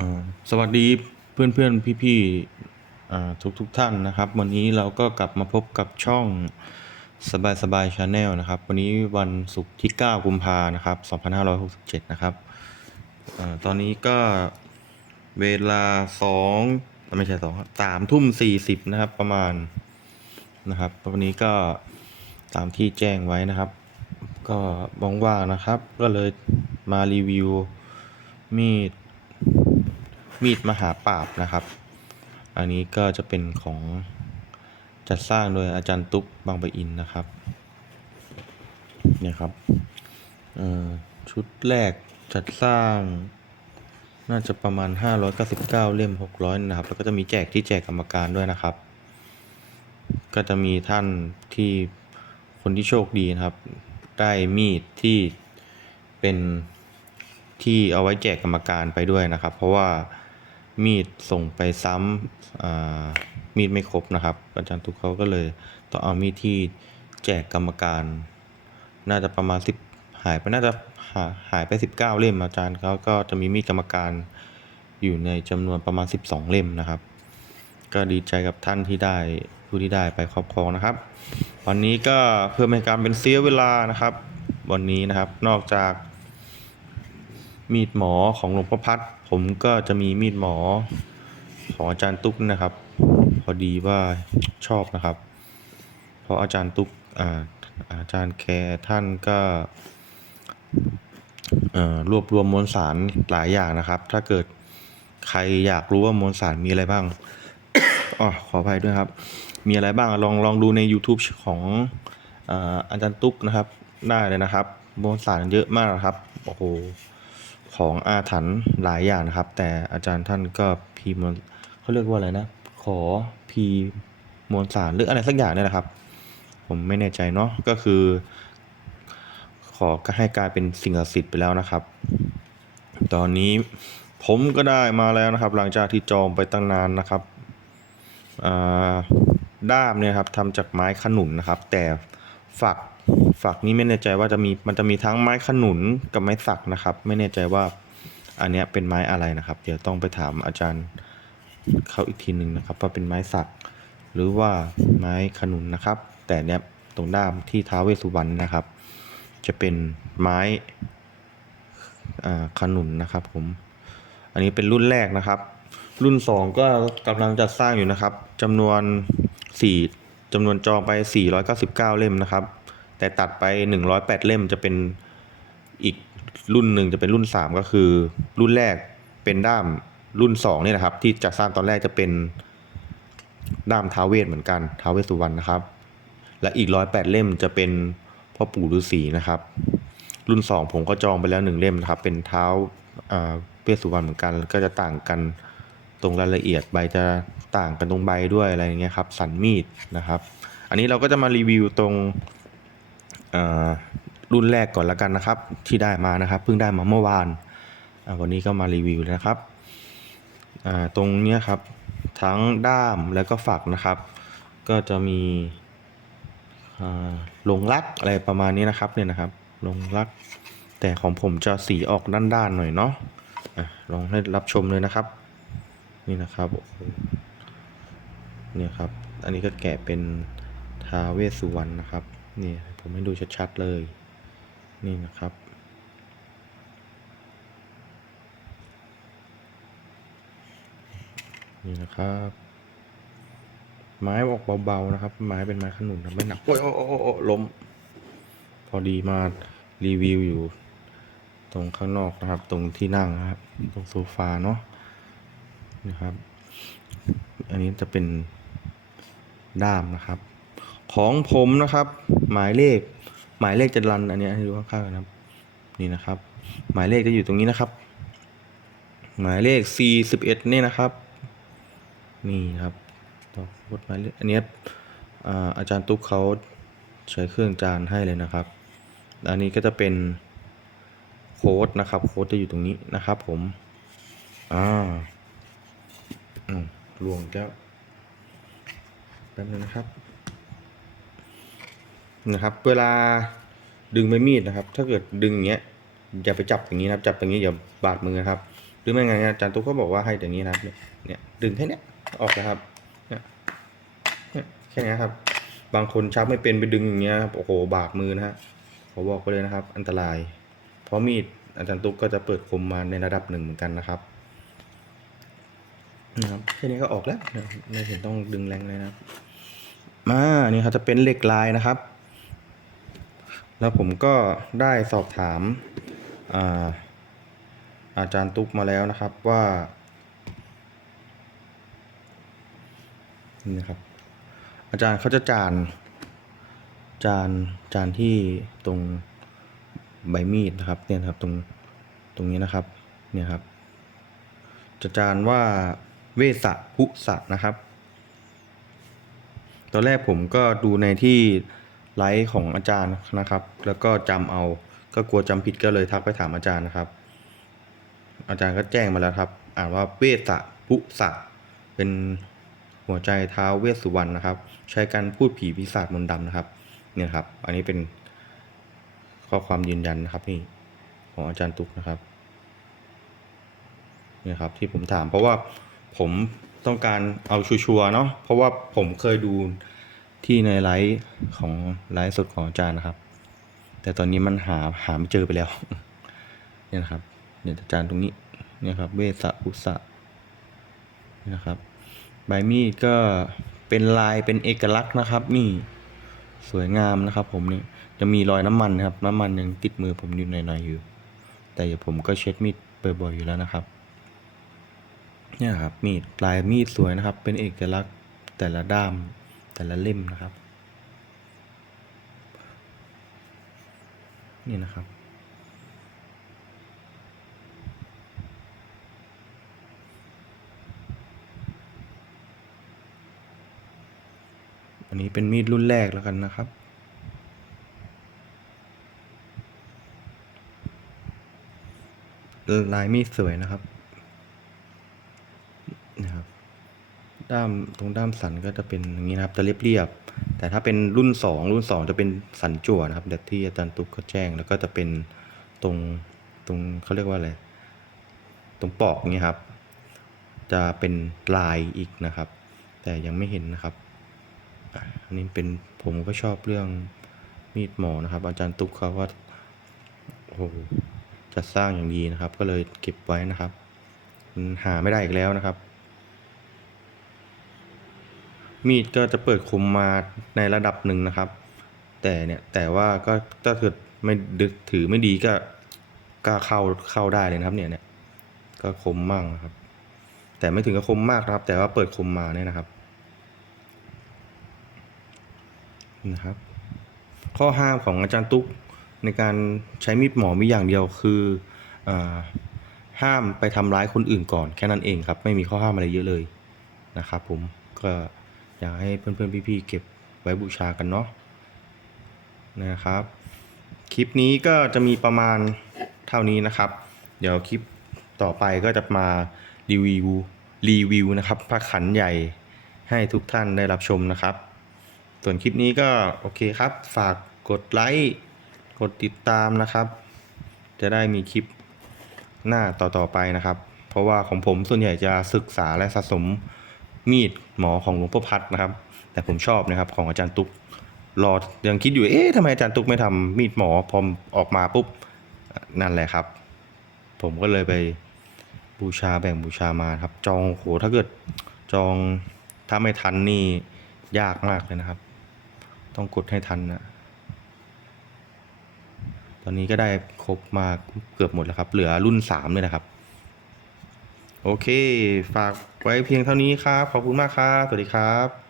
อ่าสวัสดีเพื่อนเพื่อนพี่พี่ทุกทุกท่านนะครับ วันนี้เราก็กลับมาพบกับช่องสบายสบายชาแนลนะครับ วันนี้วันศุกร์ที่ 9 กุมภานะครับ2567 นะครับอตอนนี้ก็เวลา 2 ไม่ใช่2ครับ3ทุ่ม 40 นะครับ ประมาณนะครับ วันนี้ก็ตามที่แจ้งไว้นะครับ ก็ว่างๆนะครับ ก็เลยมารีวิวมีด มีดมหาปราบนะครับ อันนี้ก็จะเป็นของจัดสร้างโดยอาจารย์ตุ๊กบางปะอินนะครับเนี่ยครับอ่อชุดแรกจัดสร้าง น่าจะประมาณ 599 เล่ม 600 นะครับ แล้วก็จะมีแจกที่แจกกรรมการด้วยนะครับ ก็จะมีท่านที่คนที่โชคดีนะครับ ได้มีดที่เป็นที่เอาไว้แจกกรรมการไปด้วยนะครับ เพราะว่า มีดส่งไปซ้ำมีดไม่ครบนะครับ อาจารย์ทุกเขาก็เลยต้องเอามีดที่แจกกรรมการ น่าจะประมาณสิบหายไปน่าจะหาหายไปสิบเก้าเล่มอาจารย์เขาก็จะมีมีดกรรมการอยู่ในจำนวนประมาณสิบสองเล่มนะครับ ก็ดีใจกับท่านที่ได้ผู้ที่ได้ไปครอบครองนะครับ วันนี้ก็เพื่อไม่ให้การเป็นเสียเวลานะครับ วันนี้นะครับนอกจาก มีดหมอของหลวงพ่อพัด ผมก็จะมีมีดหมอของอาจารย์ตุ๊กนะครับ พอดีว่าชอบนะครับ เพราะอาจารย์ตุ๊กอาอาจารย์แคร์ท่านก็รวบรวมมวลสารหลายอย่างนะครับ ถ้าเกิดใครอยากรู้ว่ามวลสารมีอะไรบ้างอ๋อขออภัยด้วยครับ มีอะไรบ้างลองลองดูใน YouTube ของอาอาจารย์ตุ๊กนะครับ ได้เลยนะครับมวลสารเยอะมากนะครับ โอ้โห ของอาถรรพ์หลายอย่างนะครับ แต่อาจารย์ท่านก็พีมวลเขาเรียกว่าอะไรนะ ขอพีมวลสารหรืออะไรสักอย่างเนี่ยนะครับ ผมไม่แน่ใจเนาะก็คือ ขอให้กลายเป็นสิ่งศักดิ์สิทธิ์ไปแล้วนะครับ ตอนนี้ผมก็ได้มาแล้วนะครับ หลังจากที่จองไปตั้งนานนะครับด้ามเนี่ยครับทำจากไม้ขนุนนะครับ แต่ ฝักฝักนี้ไม่แน่ใจว่าจะมีมันจะมีทั้งไม้ขนุนกับไม้สักนะครับ ไม่แน่ใจว่าอันนี้เป็นไม้อะไรนะครับ เดี๋ยวต้องไปถามอาจารย์เขาอีกทีหนึ่งนะครับว่าเป็นไม้สัก หรือว่าไม้ขนุนนะครับ แต่เนี้ยตรงด้ามที่ท้าเวสุวรรณนะครับ จะเป็นไม้ขนุนนะครับผมอันนี้เป็นรุ่นแรกนะครับ รุ่น 2 ก็กำลังจัดสร้างอยู่นะครับจำนวน4 จำนวนจองไป 499 เล่มนะครับ แต่ตัดไป 108 เล่มจะเป็นอีกรุ่นหนึ่งจะเป็นรุ่น 3 ก็คือ รุ่นแรกเป็นด้ามรุ่น2นี่นะครับ ที่จัดสร้างตอนแรกจะเป็นด้ามท้าเวสเหมือนกันท้าเวสสุวรรณนะครับ และอีก 108 เล่มจะเป็นพ่อปู่ฤาษีนะครับ รุ่น 2 ผมก็จองไปแล้วหนึ่งเล่มนะครับ เป็นเท้าอ่าเวสสุวรรณเหมือนกันก็จะต่างกัน ตรงรายละเอียดใบจะต่างกันตรงใบด้วยอะไรอย่างเงี้ยครับ สันมีดนะครับ อันนี้เราก็จะมารีวิวตรงรุ่นแรกก่อนละกันนะครับ ที่ได้มานะครับ เพิ่งได้มาเมื่อวานวันนี้ก็มารีวิวนะครับตรงเนี้ยครับทั้งด้ามแล้วก็ฝักนะครับ ก็จะมีลงรักอะไรประมาณนี้นะครับเนี่ยนะครับลงรัก แต่ของผมจะสีออกด้านๆหน่อยเนาะอะลองให้รับชมเลยนะครับ นี่นะครับโอ้โหเนี่ยครับ อันนี้ก็แกะเป็นทาเวสุวรรณนะครับนี่ผมให้ดูชัดๆเลย นี่นะครับ นี่นะครับ ไม้ออกเบาๆนะครับ ไม้เป็นไม้ขนุนนะไม่หนักโอ้ยโอ้โอ้โอ้ล้ม พอดีมารีวิวอยู่ ตรงข้างนอกนะครับ ตรงที่นั่งนะครับ ตรงโซฟาเนาะ นะครับ อันนี้จะเป็นด้ามนะครับ ของผมนะครับ หมายเลข หมายเลขจะรัน อันนี้ให้ดูข้างๆนะครับ นี่นะครับ หมายเลขจะอยู่ตรงนี้นะครับ หมายเลข 41นี่นะครับ นี่ครับต่อกดหมายเลขอันนี้อาจารย์ตุ๊กเขาใช้เครื่องจานให้เลยนะครับ อันนี้ก็จะเป็นโค้ดนะครับ โค้ดจะอยู่ตรงนี้นะครับผม อ่า อืมลวงแก้วแป๊บนึงนะครับ นะครับ เวลาดึงใบมีดนะครับ ถ้าเกิดดึงอย่างเงี้ยอย่าไปจับอย่างนี้นะครับ จับอย่างนี้อย่าบาดมือนะครับ หรือไม่งั้นอาจารย์ตุ๊กก็บอกว่าให้อย่างนี้นะครับ เนี่ยดึงแค่นี้ออกนะครับเนี่ยแค่นี้ครับ บางคนชักไม่เป็นไปดึงอย่างเงี้ยครับโอ้โหบาดมือนะฮะขอบอกไปเลยนะครับ อันตราย เพราะมีดอาจารย์ตุ๊กก็จะเปิดคมมาในระดับหนึ่งเหมือนกันนะครับ นะครับแค่นี้ก็ออกแล้วนะครับไม่เห็นต้องดึงแรงเลยนะครับมานี่ครับจะเป็นเหล็กลายนะครับ แล้วผมก็ได้สอบถามอาอาจารย์ตุ๊กมาแล้วนะครับว่านี่นะครับ อาจารย์เขาจะจานจานจานที่ตรงใบมีดนะครับเนี่ยนะครับตรงตรงนี้นะครับเนี่ยครับจะจานว่า เวสะพุสะนะครับ ตอนแรกผมก็ดูในที่ไลฟ์ของอาจารย์นะครับ แล้วก็จำเอา ก็กลัวจำผิดก็เลยทักไปถามอาจารย์นะครับ อาจารย์ก็แจ้งมาแล้วครับ อ่านว่าเวสะพุสะเป็นหัวใจเท้าเวสสุวรรณนะครับ ใช้การพูดผีปีศาจมนต์ดำนะครับ เนี่ยครับ อันนี้เป็นข้อความยืนยันนะครับนี่ของอาจารย์ตุ๊กนะครับเนี่ยครับที่ผมถามเพราะว่า ผมต้องการเอาชัวร์ๆเนาะเพราะว่าผมเคยดูที่ในไลฟ์ของไลฟ์สดของอาจารย์นะครับ แต่ตอนนี้มันหาหาไม่เจอไปแล้ว เนี่ยนะครับ เนี่ยอาจารย์ตรงนี้เนี่ยครับ เวสะอุสะนี่นะครับใบมีดก็เป็นลายเป็นเอกลักษณ์นะครับ นี่สวยงามนะครับ ผมนี่จะมีรอยน้ำมันนะครับ น้ำมันยังติดมือผมอยู่หน่อยๆอยู่ แต่เดี๋ยวผมก็เช็ดมีดบ่อยๆอยู่แล้วนะครับ เนี่ยครับมีดลายมีดสวยนะครับ เป็นเอกลักษณ์แต่ละด้ามแต่ละเล่มนะครับ นี่นะครับอันนี้เป็นมีดรุ่นแรกแล้วกันนะครับ ลายมีดสวยนะครับนะครับ ด้ามตรงด้ามสันก็จะเป็นอย่างนี้นะครับจะเรียบๆแต่ถ้าเป็นรุ่นสองรุ่นสองจะเป็นสันจั่วนะครับแบบที่อาจารย์ตุ๊กเขาแจ้ง แล้วก็จะเป็นตรงตรงเขาเรียกว่าอะไรตรงปอกนี้ครับ จะเป็นลายอีกนะครับ แต่ยังไม่เห็นนะครับอันนี้เป็นผมก็ชอบเรื่องมีดหมอนะครับ อาจารย์ตุ๊กเขาก็โอ้โหจะสร้างอย่างดีนะครับ ก็เลยเก็บไว้นะครับ หาไม่ได้อีกแล้วนะครับ มีดก็จะเปิดคมมาในระดับหนึ่งนะครับ แต่เนี่ยแต่ว่าก็ถ้าเกิดไม่ดึกถือไม่ดีก็ก็เข้าเข้าได้เลยนะครับ เนี่ยเนี่ยก็คมมากนะครับ แต่ไม่ถึงกับคมมากนะครับ แต่ว่าเปิดคมมาเนี่ยนะครับนะครับ ข้อห้ามของอาจารย์ตุ๊กในการใช้มีดหมอมีอย่างเดียวคืออห้ามไปทำร้ายคนอื่นก่อนแค่นั้นเองครับ ไม่มีข้อห้ามอะไรเยอะเลยนะครับผมก็ อยากให้เพื่อนๆพี่ๆเก็บไว้บูชากันเนาะนะครับ คลิปนี้ก็จะมีประมาณเท่านี้นะครับ เดี๋ยวคลิปต่อไปก็จะมารีวิวรีวิวนะครับพระขันใหญ่ให้ทุกท่านได้รับชมนะครับ ส่วนคลิปนี้ก็โอเคครับ ฝากกดไลค์กดติดตามนะครับ จะได้มีคลิปหน้าต่อๆไปนะครับ เพราะว่าของผมส่วนใหญ่จะศึกษาและสะสม มีดหมอของหลวงพ่อพัดนะครับ แต่ผมชอบนะครับของอาจารย์ตุ๊กรอยังคิดอยู่เอ๊ะทำไมอาจารย์ตุ๊กไม่ทำมีดหมอพอออกมาปุ๊บนั่นแหละครับ ผมก็เลยไปบูชาแบ่งบูชามาครับ จองโหถ้าเกิดจองถ้าไม่ทันนี่ยากมากเลยนะครับ ต้องกดให้ทันนะตอนนี้ก็ได้ครบมาเกือบหมดแล้วครับ เหลือรุ่นสามเลยนะครับ โอเค ฝากไว้เพียงเท่านี้ครับ ขอบคุณมากครับ สวัสดีครับ